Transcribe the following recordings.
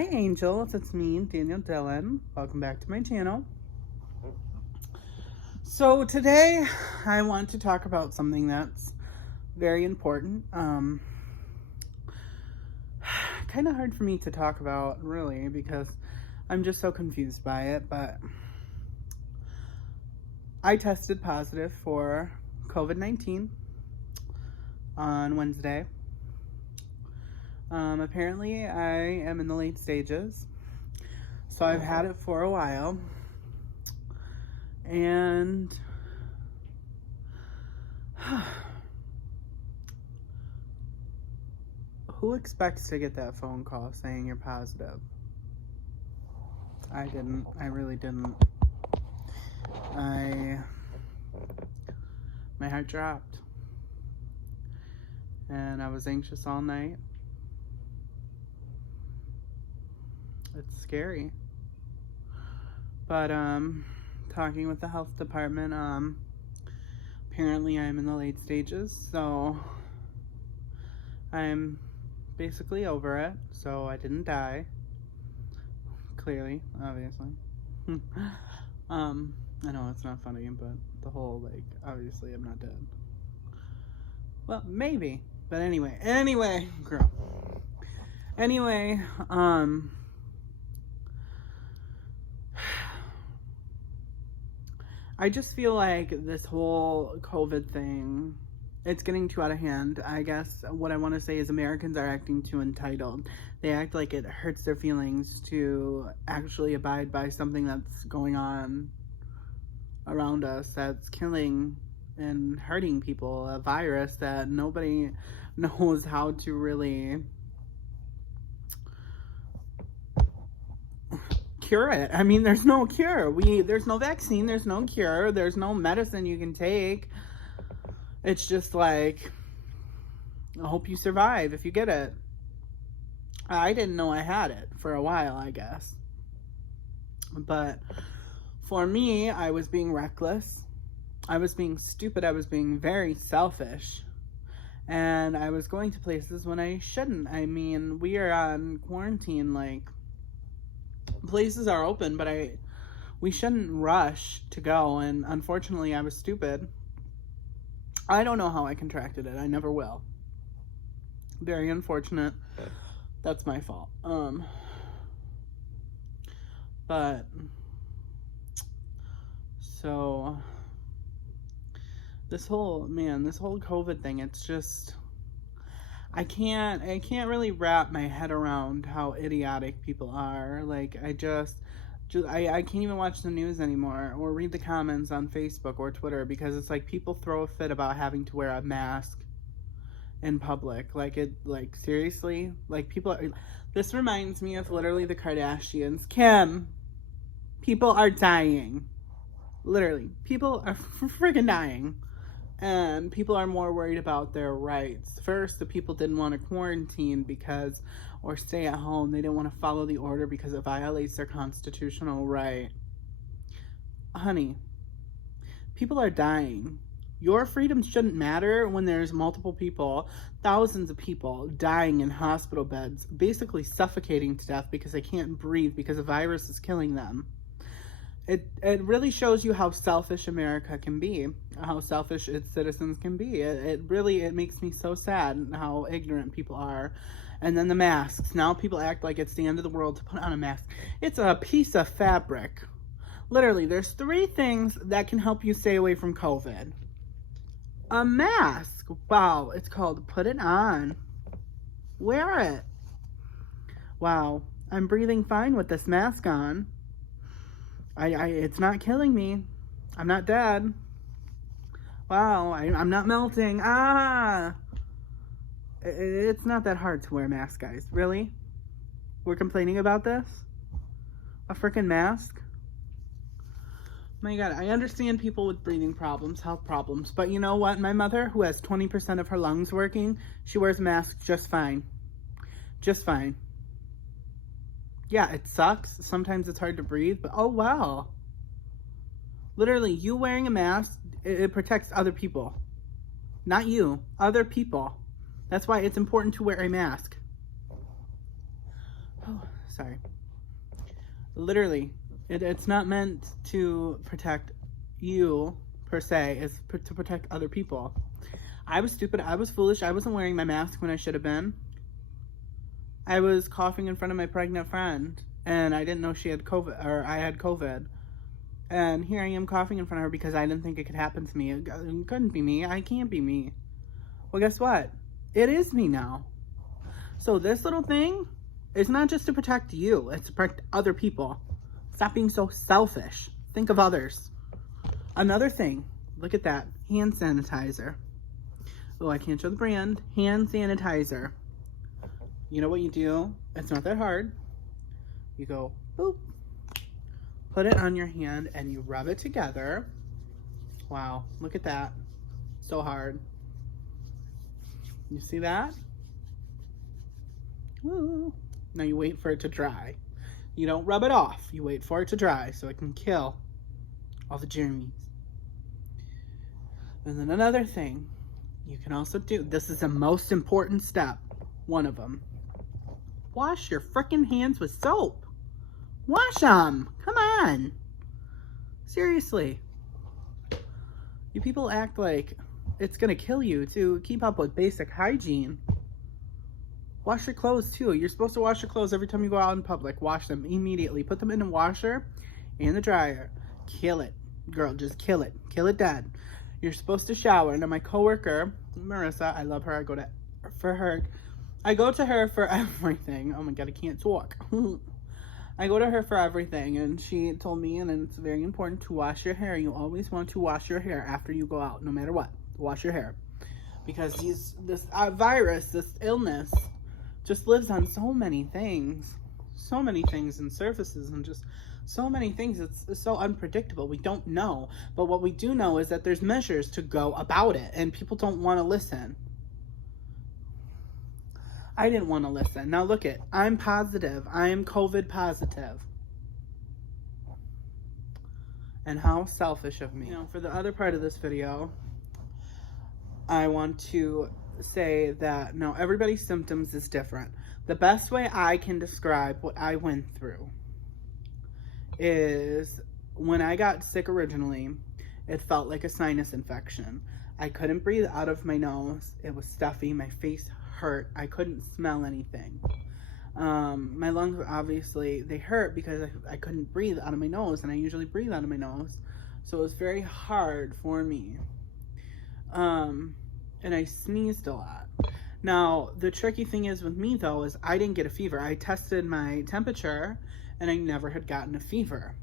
Hi angels, it's me, Daniel Dillon. Welcome back to my channel. So today I want to talk about something that's very important. Kind of hard for me to talk about really because I'm just so confused by it, but I tested positive for COVID-19 on Wednesday. Apparently I am in the late stages, so I've had it for a while, and who expects to get that phone call saying you're positive? I didn't. I really didn't. My heart dropped, and I was anxious all night. It's scary. But talking with the health department, apparently I'm in the late stages, so I'm basically over it. So I didn't die. Clearly, obviously. I know it's not funny, but the whole, obviously I'm not dead. Well, maybe. But anyway, girl. Anyway, I just feel like this whole COVID thing, it's getting too out of hand. I guess what I want to say is Americans are acting too entitled. They act like it hurts their feelings to actually abide by something that's going on around us that's killing and hurting people, a virus that nobody knows how to really cure it. I mean, there's no cure. There's no vaccine, there's no cure, there's no medicine you can take. It's just like, I hope you survive if you get it. I didn't know I had it for a while, I guess. But for me, I was being reckless. I was being stupid. I was being very selfish. And I was going to places when I shouldn't. I mean, we are on quarantine, places are open, but we shouldn't rush to go, and unfortunately I was stupid. I don't know how I contracted it. I never will. Very unfortunate. That's my fault. But so this whole COVID thing, it's just I can't really wrap my head around how idiotic people are. I can't even watch the news anymore or read the comments on Facebook or Twitter, because it's like people throw a fit about having to wear a mask in public. Seriously? This reminds me of literally the Kardashians. Kim, people are dying. Literally, people are freaking dying. And people are more worried about their rights. First, the people didn't want to quarantine or stay at home. They didn't want to follow the order because it violates their constitutional right. Honey, people are dying. Your freedom shouldn't matter when there's multiple people, thousands of people dying in hospital beds, basically suffocating to death because they can't breathe because a virus is killing them. It really shows you how selfish America can be, how selfish its citizens can be. It makes me so sad how ignorant people are. And then the masks. Now people act like it's the end of the world to put on a mask. It's a piece of fabric. Literally, there's 3 things that can help you stay away from COVID. A mask. Wow, it's called put it on. Wear it. Wow, I'm breathing fine with this mask on. It's not killing me. I'm not dead. Wow, I'm not melting. It's not that hard to wear a mask, guys. Really? We're complaining about this? A freaking mask? My God, I understand people with breathing problems, health problems, but you know what? My mother, who has 20% of her lungs working, she wears a mask just fine. Just fine. Yeah, it sucks. Sometimes it's hard to breathe, but oh wow. Literally, you wearing a mask, it protects other people. Not you, other people. That's why it's important to wear a mask. Oh, Sorry. Literally, it's not meant to protect you per se. It's to protect other people. I was stupid. I was foolish. I wasn't wearing my mask when I should have been. I was coughing in front of my pregnant friend, and I didn't know she had COVID, or I had COVID. And here I am coughing in front of her because I didn't think it could happen to me. It couldn't be me. I can't be me. Well, guess what? It is me now. So this little thing is not just to protect you. It's to protect other people. Stop being so selfish. Think of others. Another thing. Look at that. Hand sanitizer. Oh, I can't show the brand. Hand sanitizer. You know what you do? It's not that hard. You go, boop. Put it on your hand and you rub it together. Wow, look at that. So hard. You see that? Woo. Now you wait for it to dry. You don't rub it off. You wait for it to dry so it can kill all the germs. And then another thing you can also do, this is the most important step, one of them. Wash your frickin' hands with soap. Wash them. Come on. Seriously. You people act like it's gonna kill you to keep up with basic hygiene. Wash your clothes too. You're supposed to wash your clothes every time you go out in public. Wash them immediately. Put them in the washer and the dryer. Kill it. Girl, just kill it. Kill it dead. You're supposed to shower. Now my coworker, Marissa, I love her. I go to her for everything. Oh my god, I can't talk. I go to her for everything, and she told me, and it's very important to wash your hair. You always want to wash your hair after you go out, no matter what. Wash your hair. Because this virus, this illness, just lives on so many things and surfaces, and just so many things. It's so unpredictable. We don't know. But what we do know is that there's measures to go about it, and people don't want to listen. I didn't want to listen. Now look it. I'm positive. I am COVID positive. And how selfish of me. You know, for the other part of this video, I want to say that now everybody's symptoms is different. The best way I can describe what I went through is when I got sick originally, it felt like a sinus infection. I couldn't breathe out of my nose. It was stuffy. My face hurt. I couldn't smell anything. My lungs, obviously, they hurt because I couldn't breathe out of my nose, and I usually breathe out of my nose. So it was very hard for me. And I sneezed a lot. Now, the tricky thing is with me, though, is I didn't get a fever. I tested my temperature, and I never had gotten a fever.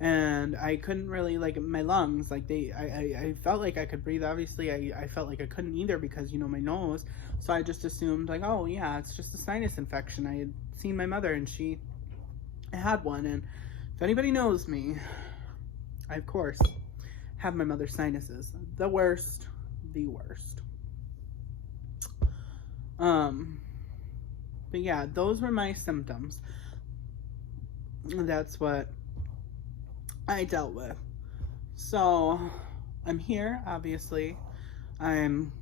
And I couldn't really, like, my lungs, like, I felt like I could breathe. Obviously, I felt like I couldn't either because, you know, my nose. So I just assumed, like, oh, yeah, it's just a sinus infection. I had seen my mother, and she had one. And if anybody knows me, I, of course, have my mother's sinuses. The worst. The worst. But, yeah, those were my symptoms. That's what I dealt with. So I'm here, obviously. I'm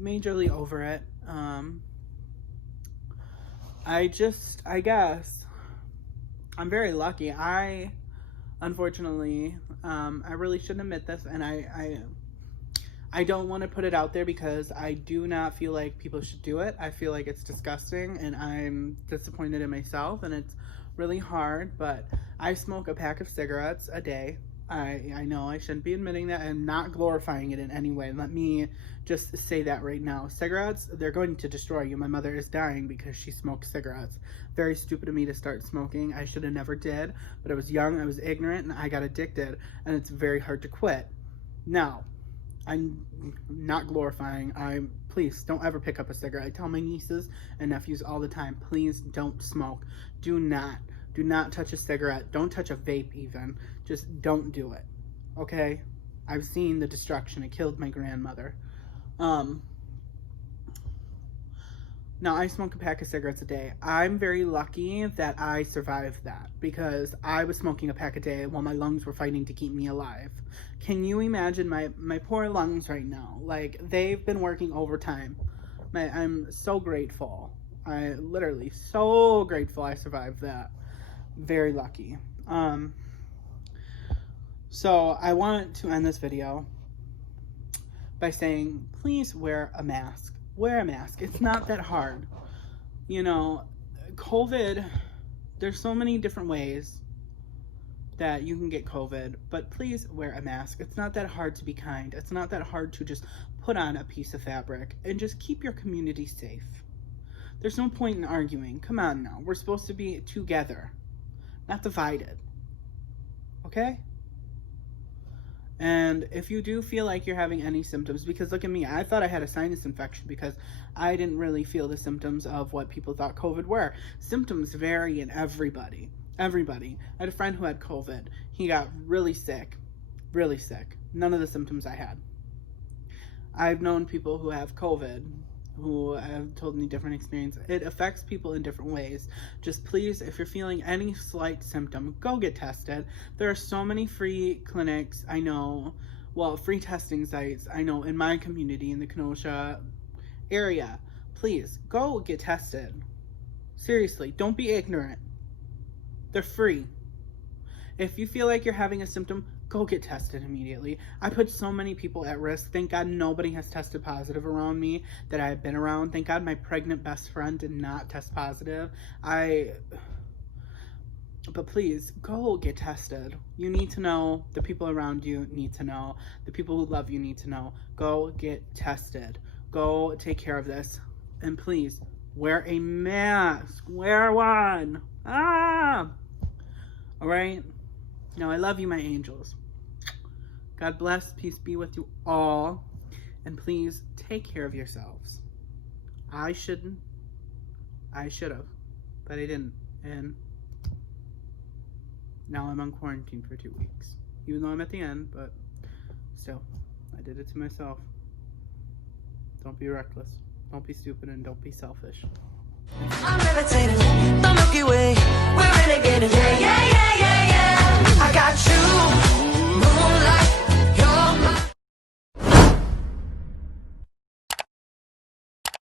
majorly over it. I guess I'm very lucky. Unfortunately, I really shouldn't admit this, and I don't want to put it out there because I do not feel like people should do it. I feel like it's disgusting, and I'm disappointed in myself, and it's really hard, but I smoke a pack of cigarettes a day. I know I shouldn't be admitting that and not glorifying it in any way. Let me just say that right now. Cigarettes, they're going to destroy you. My mother is dying because she smokes cigarettes. Very stupid of me to start smoking. I should have never did, but I was young, I was ignorant, and I got addicted, and it's very hard to quit. Now, I'm not glorifying. Please don't ever pick up a cigarette. I tell my nieces and nephews all the time, please don't smoke. Do not touch a cigarette. Don't touch a vape even. Just don't do it. Okay? I've seen the destruction. It killed my grandmother. Now, I smoke a pack of cigarettes a day. I'm very lucky that I survived that because I was smoking a pack a day while my lungs were fighting to keep me alive. Can you imagine my poor lungs right now? Like, they've been working overtime. I'm so grateful. I literally so grateful I survived that. Very lucky. So I want to end this video by saying, please wear a mask. Wear a mask. It's not that hard. You know, COVID, there's so many different ways that you can get COVID, but please wear a mask. It's not that hard to be kind. It's not that hard to just put on a piece of fabric and just keep your community safe. There's no point in arguing. Come on now. We're supposed to be together, not divided. Okay? And if you do feel like you're having any symptoms, because look at me, I thought I had a sinus infection because I didn't really feel the symptoms of what people thought COVID were. Symptoms vary in everybody. Everybody. I had a friend who had COVID. He got really sick. Really sick. None of the symptoms I had. I've known people who have COVID who have told me different experience. It affects people in different ways. Just please, if you're feeling any slight symptom, go get tested. There are so many free clinics, I know, well, free testing sites, I know, in my community, in the Kenosha area. Please, go get tested. Seriously, don't be ignorant. They're free. If you feel like you're having a symptom, go get tested immediately. I put so many people at risk. Thank God nobody has tested positive around me that I've been around. Thank God my pregnant best friend did not test positive. But please, go get tested. You need to know. The people around you need to know. The people who love you need to know. Go get tested. Go take care of this. And please, wear a mask. Wear one. All right? Now, I love you, my angels. God bless, peace be with you all, and please take care of yourselves. I should have, but I didn't, and now I'm on quarantine for 2 weeks, even though I'm at the end, but still, I did it to myself. Don't be reckless, don't be stupid, and don't be selfish. I'm levitating, the Milky Way.